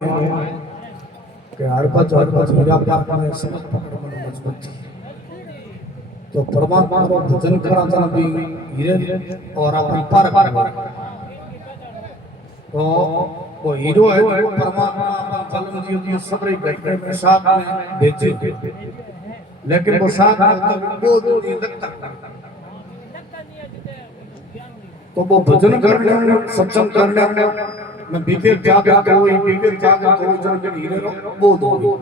कि हड़पच हीरा पार में समझ पकड़ में मजबूत थी तो परमात्मा को भजन करा था भी हीरे और अपन पार तो वो हीरो है जो परमात्मा अपन कलम जी सबरे घटने में साथ में भेजे लेकिन वो साथ में वो नहीं लगता तो वो भजन करने सत्संग करने मैं विवेक जागृत हो जन जन हीरे रो बोध हो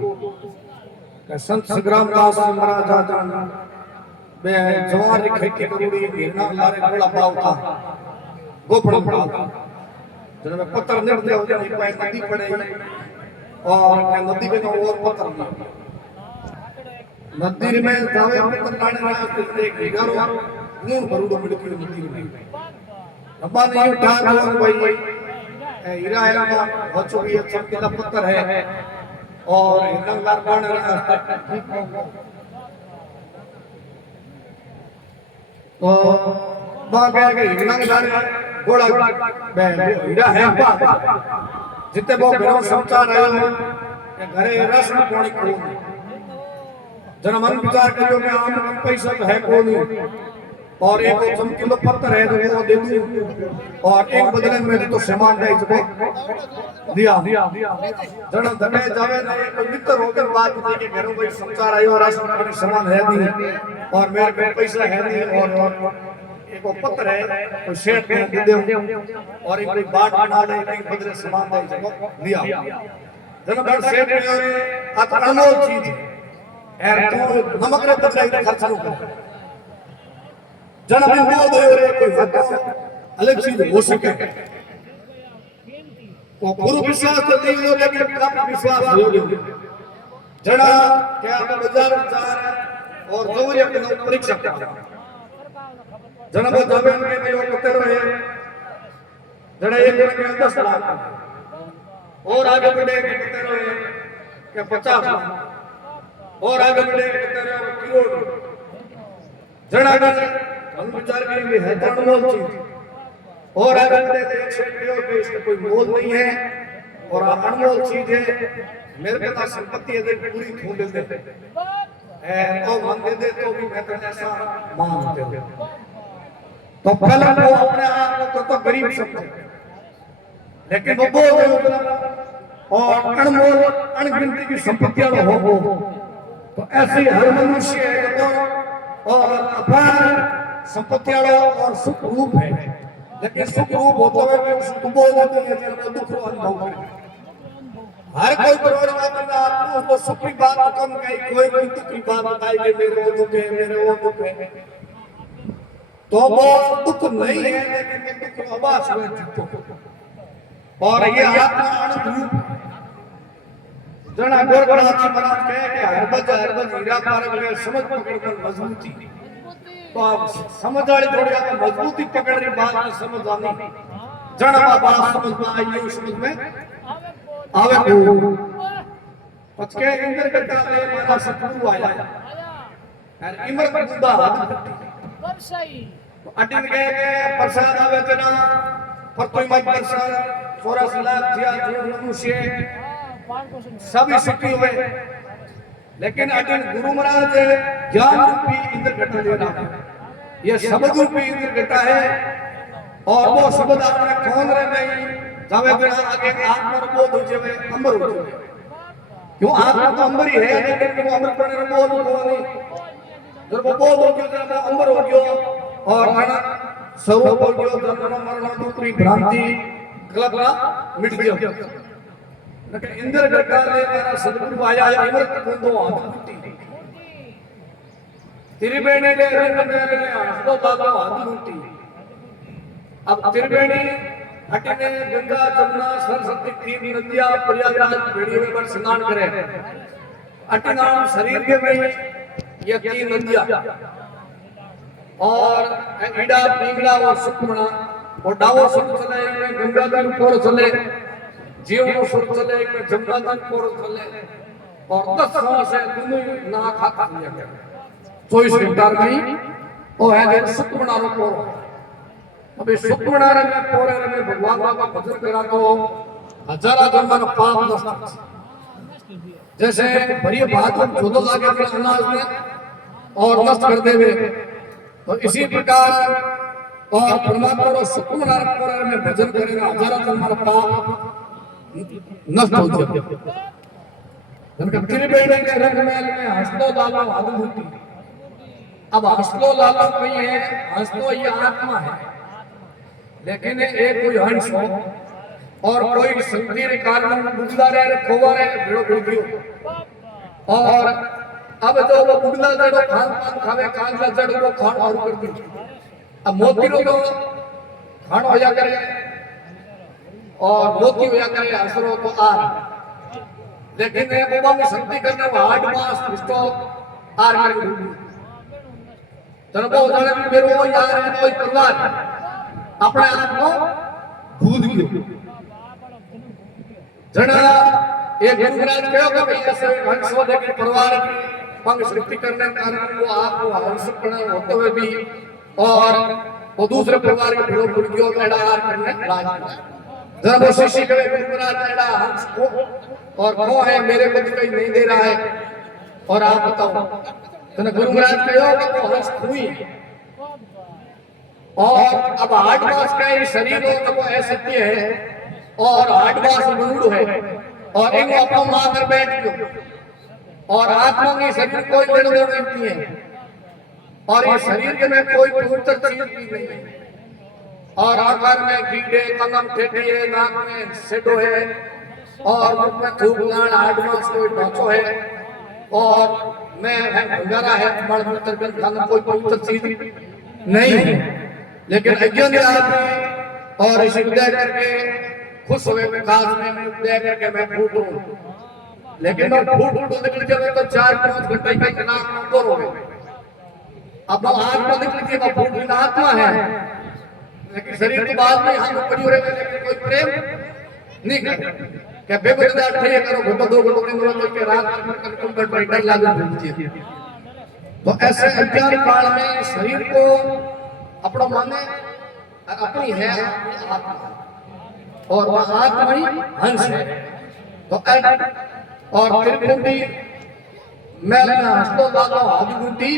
के संत संग्राम दास महाराज जन बे जवान री खेती करूड़ी हीरना लारे गोला पावता गोपड़ पावता जन में पत्थर निर्दय हो जाए पे नदी पड़े और नदी के और पत्थर नदी में जावे पत्थर लाने रास्ते एक हीरो नून भरूडो मिलकी नदी में अब्बा नहीं उठा और भाई हीरा है हो चुकी है चमकीला पत्थर है और हिरनलार बन रहा है तो बागे के हिरनलार गोला बे हीरा है जिते वो घरों समाचार आयो के घरे रस में पानी को जन मन विचार करियो कि आम पैसा तो है कोनी और एक चमकीलो पत्थर है जो वो दे दूं और एक बदले में तो सामान दे इसको दिया जन धने जावे ना एक मित्र होकर बात की कि घरों भाई समाचार आयो राशन का सामान है नहीं और मेरे पे पैसा है नहीं और एक पत्थर है तो शेठ में दे दे और एक कोई बाट बना दे एक बदले सामान दे इसको दिया जन बड़ शेठ ने आ तो अनमोल चीज है तो नमक रे बदले खर्च न कर जन भी बोध हो रे कोई हद अलग चीज हो सके तो गुरु विश्वास तो नहीं हो लेकिन कम विश्वास हो गयो जना के आप बाजार जा रहे और जोरी अपने परीक्षा कर जना वो जमीन के में वो कतर है जना एक दिन के 10 लाख और आगे बढ़े के कतर है के 50 लाख और आगे बढ़े के कतर है करोड़ जना हम विचार करेंगे है तो अनमोल चीज और अगर कहते हैं कि इसका कोई मोल नहीं है और अनमोल चीज है मेरे पे तो संपत्ति है पूरी खून दे देते है तो मन दे दे तो भी मैं तो ऐसा मान दे तो कल वो अपने आप को तो गरीब समझे लेकिन वो बोल और अनमोल अनगिनती की संपत्तियां हो तो ऐसे हर मनुष्य है और अपार संपत्ति और सुख रूप है लेकिन सुख रूप होते हुए सुख बोल देते हैं जिनको दुख रो अनुभव है हर कोई परमात्मा का आपको तो सुख की बात कम कही कोई दुख की बात बताई कि मेरे वो दुख है मेरे वो दुख है तो वो दुख नहीं है लेकिन दुख आवाज में और ये आत्मा अनुभव जना गोरखनाथ जी महाराज कहे कि हरबज हीरा पार में समझ पकड़ मजबूती तो आप समझ वाली थोड़ी आप मजबूती पकड़ रही बात में समझ आनी जड़ बात समझ में आई है समझ में आवे को पच के इंद्र करता ले मारा सतगुरु आया यार इमर पर गुदा कब सही अटिन के प्रसाद आवे तना पर कोई मत प्रसाद 14 लाख जिया जो मनुष्य सब सुखी हुए लेकिन अटल गुरु महाराज ज्ञान रूपी इंद्र घटा ले रहा है ये शब्द रूपी इंद्र घटा है और वो शब्द आपने कौन रे नहीं जावे बिना आगे आत्मा बोध हो जावे अमर हो जावे क्यों आत्मा तो अमर ही है लेकिन वो अमर पर बोध हो नहीं जब वो बोध हो गया जब वो अमर हो गया और है ना स्वरूप हो गया जन्म मरण दूसरी भ्रांति कल्पना मिट गया लेकिन इंद्र घटा ले मेरा सदगुरु आया इमर कुंदो हाथ त्रिवेणी ले रे हसदो दादा हाथ मुट्ठी अब त्रिवेणी हटने गंगा जमुना सरस्वती तीन नदियां प्रयागराज भेड़ी में पर स्नान करे अटना शरीर के में ये तीन नदियां और ईडा पिंगला और सुखमना और डावो सुख चले गंगा का ऊपर चले जीवन सुख चले में जमुना तक पोर चले और 10 साल से दोनों ना खाता लिया गया 24 घंटा नहीं वो है सुखमना रो पोर अबे सुखमना रे पोर में भगवान का भजन करा तो हजारा जन्म पाप नष्ट। जैसे भरी बात जोदो लागे थे अनाज में और नष्ट कर देवे, तो इसी प्रकार और परमात्मा रो सत्यनारायण में भजन करेगा हजारा जन्म पाप नष्ट हो जाए। जनका त्रिवेणी के रंग महल में हंसतो लालो अद्भुति। अब हंसतो लालो कोई है, हंसतो ये आत्मा है, लेकिन एक कोई हंस हो और कोई संगीर कारण बुगला रहे खोवा रहे भिड़ो भिड़ियो। और अब तो वो बुगला जड़ो खान पान खावे कांगला जड़ो वो खान और कर दी। अब मोती रो तो खान हो जा करे और मोती हो जा करे हंसरो तो आर, लेकिन ये बाबा में शक्ति करने वो 8 मास इसको आर कर दी। तनबो जाने में मेरे वो यार है कोई परिवार अपने आप को भूल गयो। जना एक गुरुराज कहो कि भाई ऐसे हंस हो देखे परिवार की पंग सृष्टि करने के कारण वो आपको हंस करना होते हुए भी और वो दूसरे परिवार के लोग भूल गयो एड़ा आर करने राज। जरा वो शिष्य कहे गुरुराज एड़ा हंस को और वो है मेरे को कोई नहीं दे रहा है और आप बताओ। तो गुरुराज कहो कि वो हंस हुई और अब 8 मास का ये शरीर हो तो वो असत्य है और 8 मास मूड है और इनको अपना मां कर बैठ गयो और आत्मा के शरीर कोई लेना देना नहीं है और ये शरीर के में कोई पवित्र चीज नहीं है और आकार में कीड़े कलम ठेठी है, नाक में सेडो है और मुख में थूक लाड़ 8 मास कोई ढांचो है और मैं भंगारा है मड़ मूत्र के खाना कोई पवित्र चीज नहीं है। लेकिन अज्ञानी आदमी और इसे उदय करके खुश हुए में काज में उदय करके मैं फूटूं, लेकिन मैं फूट तो निकल जाए तो 4-5 घंटे का इतना ऊपर हो गए। अब आत्मा निकल के फूट भी आत्मा है, लेकिन शरीर के बाद में हम पड़ी हो रहे हैं, लेकिन कोई प्रेम नहीं करता। क्या बेबुनियाद ठहरे करो घंटों 2 घंटों दिन में के रात में कंप्यूटर पर डर लागू होती है। तो ऐसे अज्ञान काल में शरीर को अपना माने अपनी है आत्मा और वह आत्मा ही हंस है। तो और त्रिपुटी मैं हंसलो लालो हाथ गुटी,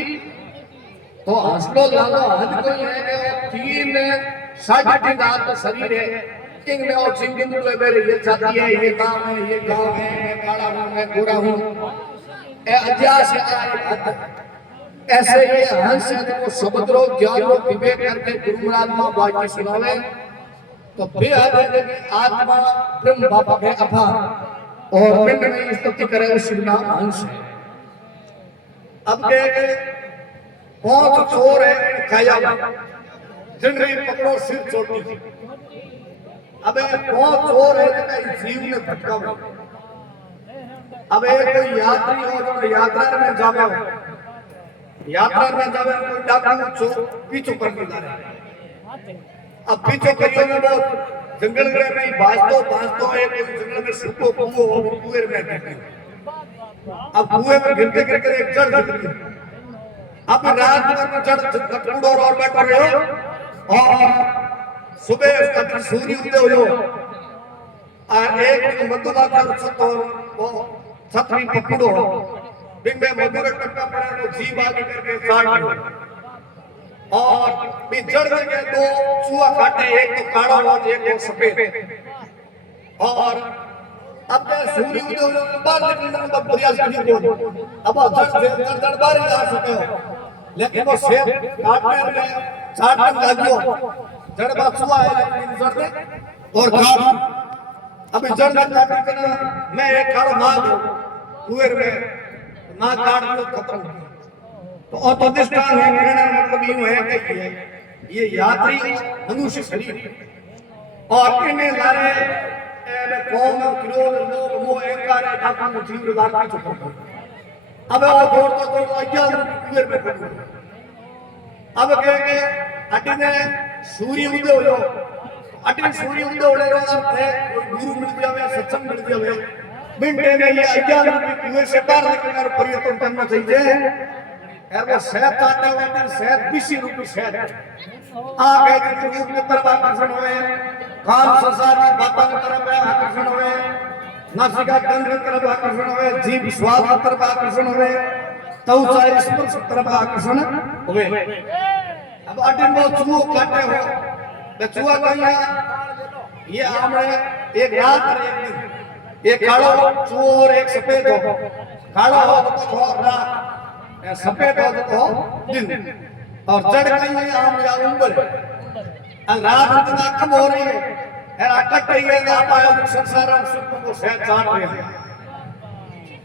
तो हंसलो लालो हाथ कोई है कि 3.5 दांत शरीर है में और सिंगिंदू है मेरे ये जाति है ये गांव है ये गांव है मैं काला हूं मैं गोरा हूं ए अध्यास है। ऐसे ये हंस है जो समुद्रो ज्ञान और विवेक करके गुरु महात्मा वाक्य सुनावे तो बेहद आत्मा ब्रह्म बाबा के अभार और पिंड में स्तुति करे उस नाम हंस है। अब के 5 चोर है खाया जिनरी पकड़ो सिर चोटी। अब 5 चोर है जिनका जीव ने भटकावे। अब एक कोई यात्री हो जो यात्रा में जावे कोई डाकू पीछे कर दिया है। अब पीछे करियो में बहुत जंगल में ही बाजतो एक जंगल में सुको कुएं में गिरते। अब कुएं में गिरते एक जड़ गिरती। अब रात में जड़ कटूड़ो और बैठ रहे हो और सुबह सूर्य उदय हो और एक मधुमा का छतो वो छतरी पकड़ो बिन में मधुर टक्का पड़ा तो जीव आगे करके काट और भी जड़ के 2 चूहा काटे, एक तो काला और एक तो सफेद। और अब सूर्य उदय हो बाहर निकलने का प्रयास करिए बोल अब जड़ बाहर आ सके हो, लेकिन वो शेर काटने में 60 टन लागियो जड़ बचुआ है लेकिन जड़ ने और काट अब जड़ ने काट के मैं एक कालो नाग कुएं में ना काट दो खत्म। तो औतोदिष्टान है मतलब यूं है कि ये यात्री मनुष्य शरीर और इन्हें लारे कौन क्रोध लोभ मोह अहंकार डाकू जीव लार की चुका। अब वो दौड़ता अज्ञान कुएं में पड़ गया। अब कहेंगे अटिने सूर्य उदय हो अटिन सूर्य उदय होने का अर्थ है कोई गुरु मिल जावे सत्संग मिल जावे बिंटे में ये अज्ञान रूपी कुएं से बाहर निकलकर परिवर्तन करना चाहिए। यार वो शहद काटने वाले शहद विषि रूपी शहद आ गए कि रूप में परमाकर्षण हुए काम संसार की बातों की तरफ आकर्षण हुए, नासिका केंद्र की तरफ आकर्षण हुए, जीभ स्वाद की तरफ आकर्षण हुए, त्वचा स्पर्श की तरफ आकर्षण हुए। अब अटिन वो चूहो काटे हो, तो चूहा कहीं ये हमने एक रात और एक दिन, एक कालो चूहो और एक सफेद हो, काला हो तो रात, सफेद हो तो दिन, और जड़ कहीं आम या उम्र, रात दिन कम हो रही है, कट रही है, आप आयो संसार सुख को सहज चाट रहे हैं,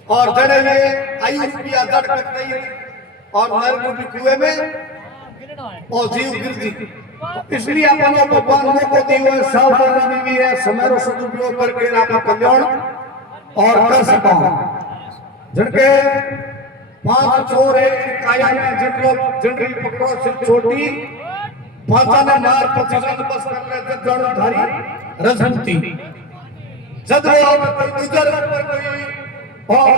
और जड़ ये आयु रुपया जड़ कट रही है, और नर रूपी कुएं में और जीव गिर जी। इसलिए अपन भगवान ने को दी हुई सावधानी दी है, समय रो सदुपयोग करके आपका कल्याण और कर सका। जिनके 5 चोर है काया में जिनरी पकड़ो सिर छोटी, पांचा ने मार 25 बस कर ले जड़ धारी रजमती, जद वो कोई गुजर पर कोई और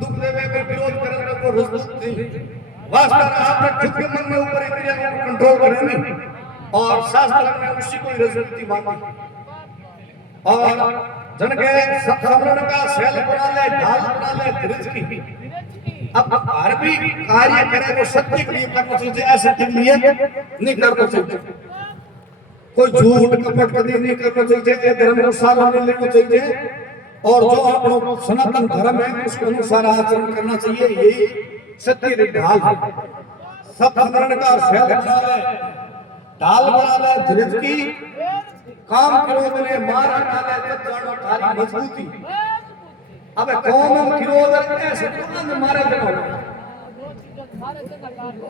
दुख देवे को विरोध करने को रजमती, वास्तव में आपने खुद के मन में ऊपर इंद्रियों को कंट्रोल करनी, और शास्त्र में उसी को रजमती मांगी। और जनके समरण का शैल बना ले, ढाल बना ले, धीरज की। अब हर भी कार्य करे वो सत्य के लिए करना चाहिए, असत्य के लिए नहीं करना चाहिए। कोई झूठ कपट कभी नहीं करना चाहिए, धर्म अनुसार नहीं लेना चाहिए, और जो अपना सनातन धर्म है उसके अनुसार आचरण करना चाहिए। यही सत्य ढाल है। सब समरण का शैल बना ले, ढाल बना ले, धीरज की। काम क्रोध ने मार डाले तब जानो थारी मजबूती। अब कौम क्रोध ऐसे तुरंत मारे जाओ,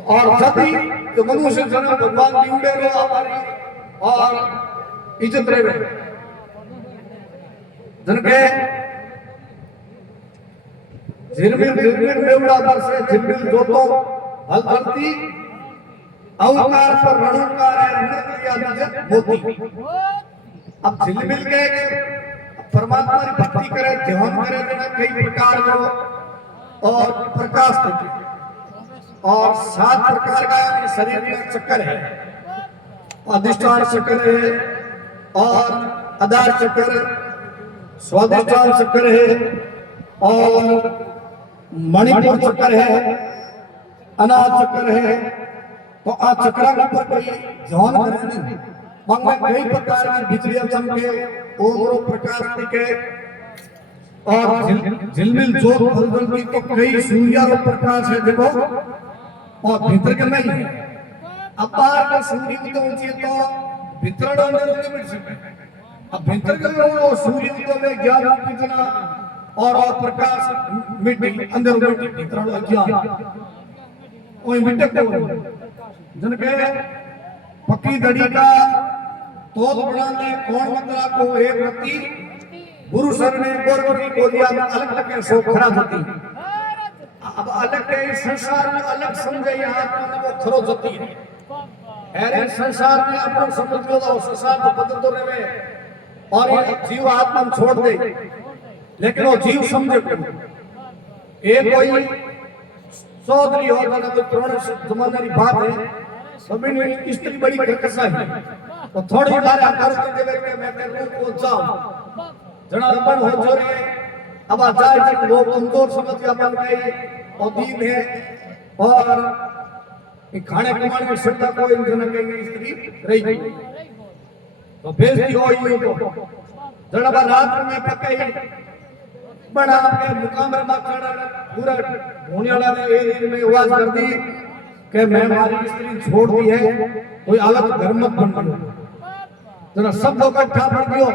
और सभी जो मनुष्य जन्म भगवान दिउड़े रो हमारी और इज्जत रहे जनके झिलमिल मेवड़ा पर से झिलमिल जोतो हल धरती, अवकार पर रणकार है नृत्य मोती। अब झिलमिल के परमात्मा की भक्ति करे, ध्यान करे, कई प्रकार का और प्रकाश देते, और 7 प्रकार का शरीर में चक्कर है, अधिष्ठान चक्कर है, और आधार चक्कर, स्वाधिष्ठान चक्कर है, और मणिपुर चक्कर है, अनाथ चक्कर है। तो आ चक्र पर कोई ध्यान करे नहीं, मंगल कई प्रकार की बिजलियां चमके, ओम प्रकाश दिखे, और झिलमिल जोत बलबल की तो कई सूर्य प्रकाश है देखो, और भीतर के नहीं है। अब बाहर का सूर्य उदय ऊंची तो भीतर अंदर मिट सके, अब भीतर के वो सूर्य उदय में ज्ञान इतना और प्रकाश मिट्टी अंदर मिट्टी भीतर ज्ञान वही मिटे को जनके पक्की दड़ी का तोत बनाने कौन मंत्रा को एक व्यक्ति गुरु सर ने गोरखी को दिया अलग अलग सो खरा होती। अब अलग के संसार में अलग समझे आत्मा वो खरो होती है, अरे संसार में अपना समझ लो तो संसार तो बदल तो रहे, और ये जीव आत्मा छोड़ दे, लेकिन वो जीव समझे एक कोई चौधरी हो जाना कोई पुराने जमाने की बात है, सभी ने स्त्री बड़ी कर्कशा है, तो थोड़ी बार आकर के देवे के मैं तेरे रूप को जाऊं जना अपन हो जो रे। अब आचार्य जी लोग कमजोर समझ के अपन गए और दीन है, और खाने कमाने में श्रद्धा कोई जना के स्त्री रही तो बेइज्जती होई तो जना बार रात में पकई बना के मुकाम रे माखड़ा पूरा होने वाला ने एक दिन में आवाज कर दी कि मैं हमारी स्त्री छोड़ दी है, कोई अलग धर्म मत बन गयो। जना सब लोग इकट्ठा पड़ गयो,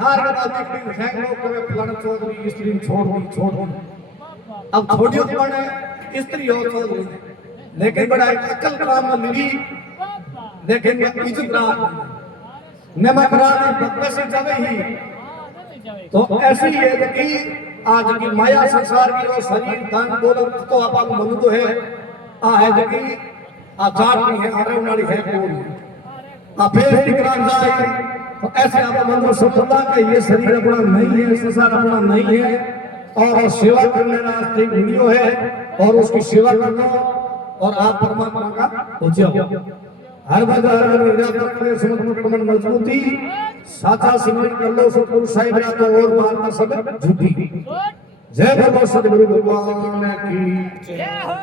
हार के बाद एक दिन फेंक लो कि फलाना चौधरी स्त्री छोड़ दी। अब छोड़ियो तो बने स्त्री हो चौधरी, लेकिन बड़ा अकल काम में मिली, लेकिन इज्जत ना नमक रानी बदबस जावे ही। तो ऐसी है कि आज की माया संसार की और शरीर धन दौलत तो अपन मन तो है आ है कि आजाद नहीं है, आने वाली है कौन आ फिर निकल जाए। तो ऐसे आप मन को सफलता के ये शरीर अपना नहीं है, संसार अपना नहीं है, और सेवा करने रास्ते वीडियो है, और उसकी सेवा करना और आप परमात्मा का हो जाओ। हर बाजार में विरासत में समझ कमन मजबूती साचा सिमरन कर लो सतगुरु साहिब या तो और बात का सब झूठी। जय बाबा सतगुरु भगवान की जय हो।